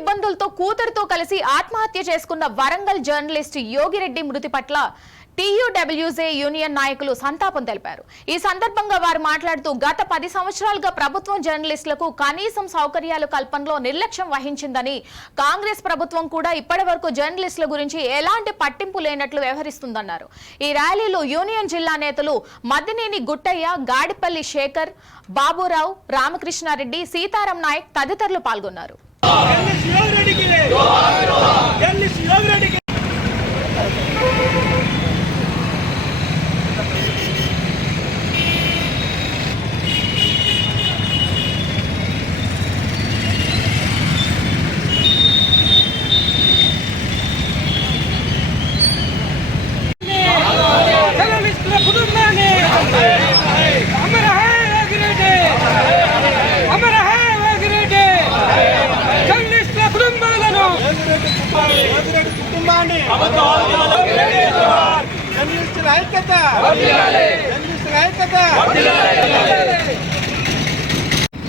ఇబ్బందులతో కూతురుతో కలిసి ఆత్మహత్య చేసుకున్న వరంగల్ జర్నలిస్ట్ యోగిరెడ్డి మృతి పట్ల టీయూడబ్ల్యూజే యూనియన్ నాయకులు సంతాపం తెలిపారు. ఈ సందర్భంగా వారు మాట్లాడుతూ గత 10 సంవత్సరాలుగా ప్రభుత్వం జర్నలిస్టులకు కనీసం సౌకర్యాలు కల్పనలో నిర్లక్ష్యం వహించిందని, కాంగ్రెస్ ప్రభుత్వం కూడా ఇప్పటివరకు జర్నలిస్టుల గురించి ఎలాంటి పట్టింపు లేనట్లు వ్యవహరిస్తుందన్నారు. ఈ ర్యాలీలో యూనియన్ జిల్లా నేతలు మద్దినేని గుట్టయ్య, గాడిపల్లి శేఖర్, బాబురావు, రామకృష్ణారెడ్డి, సీతారాం నాయక్ తదితరులు పాల్గొన్నారు.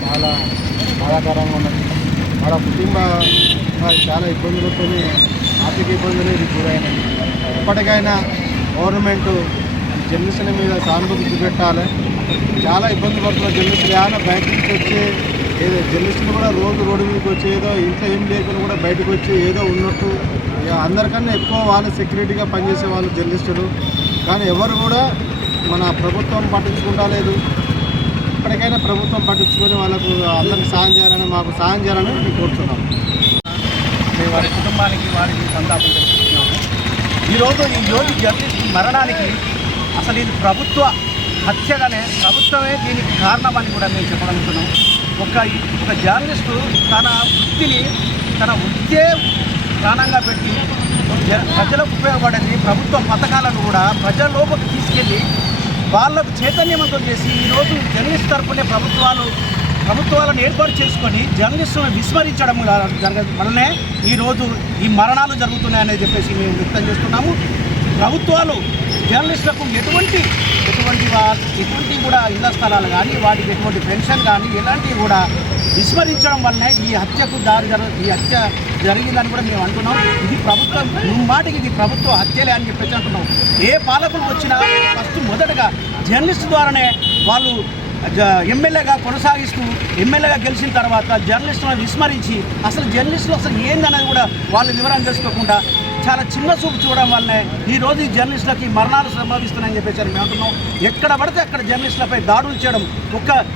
చాలా బాధాకరంగా ఉన్నది. వాళ్ళ కుటుంబ చాలా ఇబ్బందులతో ఆర్థిక ఇబ్బందులు గురైనాయి. ఎప్పటికైనా గవర్నమెంట్ జర్నలిస్టుల మీద సానుభూతి పెట్టాలి. చాలా ఇబ్బంది పడుతున్న జర్నలిస్టులు ఏమైనా బయట నుంచి వచ్చి ఏదో జర్నలిస్టులు కూడా రోజు రోడ్డు మీదకి వచ్చి ఏదో ఇంట్లో ఏం లేకుండా కూడా బయటకు వచ్చి ఏదో ఉన్నట్టు అందరికన్నా ఎక్కువ వాళ్ళు సెక్యూరిటీగా పనిచేసే వాళ్ళు జర్నలిస్టులు. కానీ ఎవరు కూడా మన ప్రభుత్వం పట్టించుకుంటా లేదు. ఇప్పటికైనా ప్రభుత్వం పట్టించుకొని వాళ్ళకు అందరికి సాయం చేయాలని, మాకు సాయం చేయాలని మేము కోరుతున్నాం. మేము వారి కుటుంబానికి వారికి సంతాపం తెలుపుతున్నాము. ఈరోజు ఈ యోగి జర్నలిస్ట్ మరణానికి అసలు ఇది ప్రభుత్వ హత్యగానే, ప్రభుత్వమే దీనికి కారణమని కూడా మేము చెప్పగలుగుతున్నాం. ఒక జర్నలిస్టు తన వృత్తే ప్రాణంగా పెట్టి ప్రజలకు ఉపయోగపడేది ప్రభుత్వ పథకాలను కూడా ప్రజల్లోకి తీసుకెళ్ళి వాళ్ళకు చైతన్యవంతం చేసి ఈరోజు జర్నలిస్ట్ తరపునే ప్రభుత్వాలను ఏర్పాటు చేసుకొని జర్నలిస్టులను విస్మరించడం వల్లనే ఈరోజు ఈ మరణాలు జరుగుతున్నాయని చెప్పేసి మేము వ్యక్తం చేస్తున్నాము. ప్రభుత్వాలు జర్నలిస్టులకు ఎటువంటి కూడా ఇళ్ల స్థలాలు కానీ, వాటికి ఎటువంటి పెన్షన్ కానీ ఎలాంటివి కూడా విస్మరించడం వల్లనే ఈ హత్య జరిగిందని కూడా మేము అంటున్నాం. ఇది ప్రభుత్వం మాటికి ఇది ప్రభుత్వ హత్యలే అని చెప్పేసి అంటున్నాం. ఏ పాలకులకు వచ్చినా ఫస్ట్ మొదటగా జర్నలిస్టు ద్వారానే వాళ్ళు ఎమ్మెల్యేగా కొనసాగిస్తూ ఎమ్మెల్యేగా గెలిచిన తర్వాత జర్నలిస్టులను విస్మరించి అసలు జర్నలిస్టులు అసలు ఏందనేది కూడా వాళ్ళు వివరణ తెలుసుకోకుండా చాలా చిన్న చూపు చూడడం వల్లనే ఈరోజు ఈ జర్నలిస్టులకి మరణాలు సంభవిస్తున్నాయని చెప్పేసి మేము అంటున్నాం. ఎక్కడ పడితే అక్కడ జర్నలిస్టులపై దాడులు చేయడం,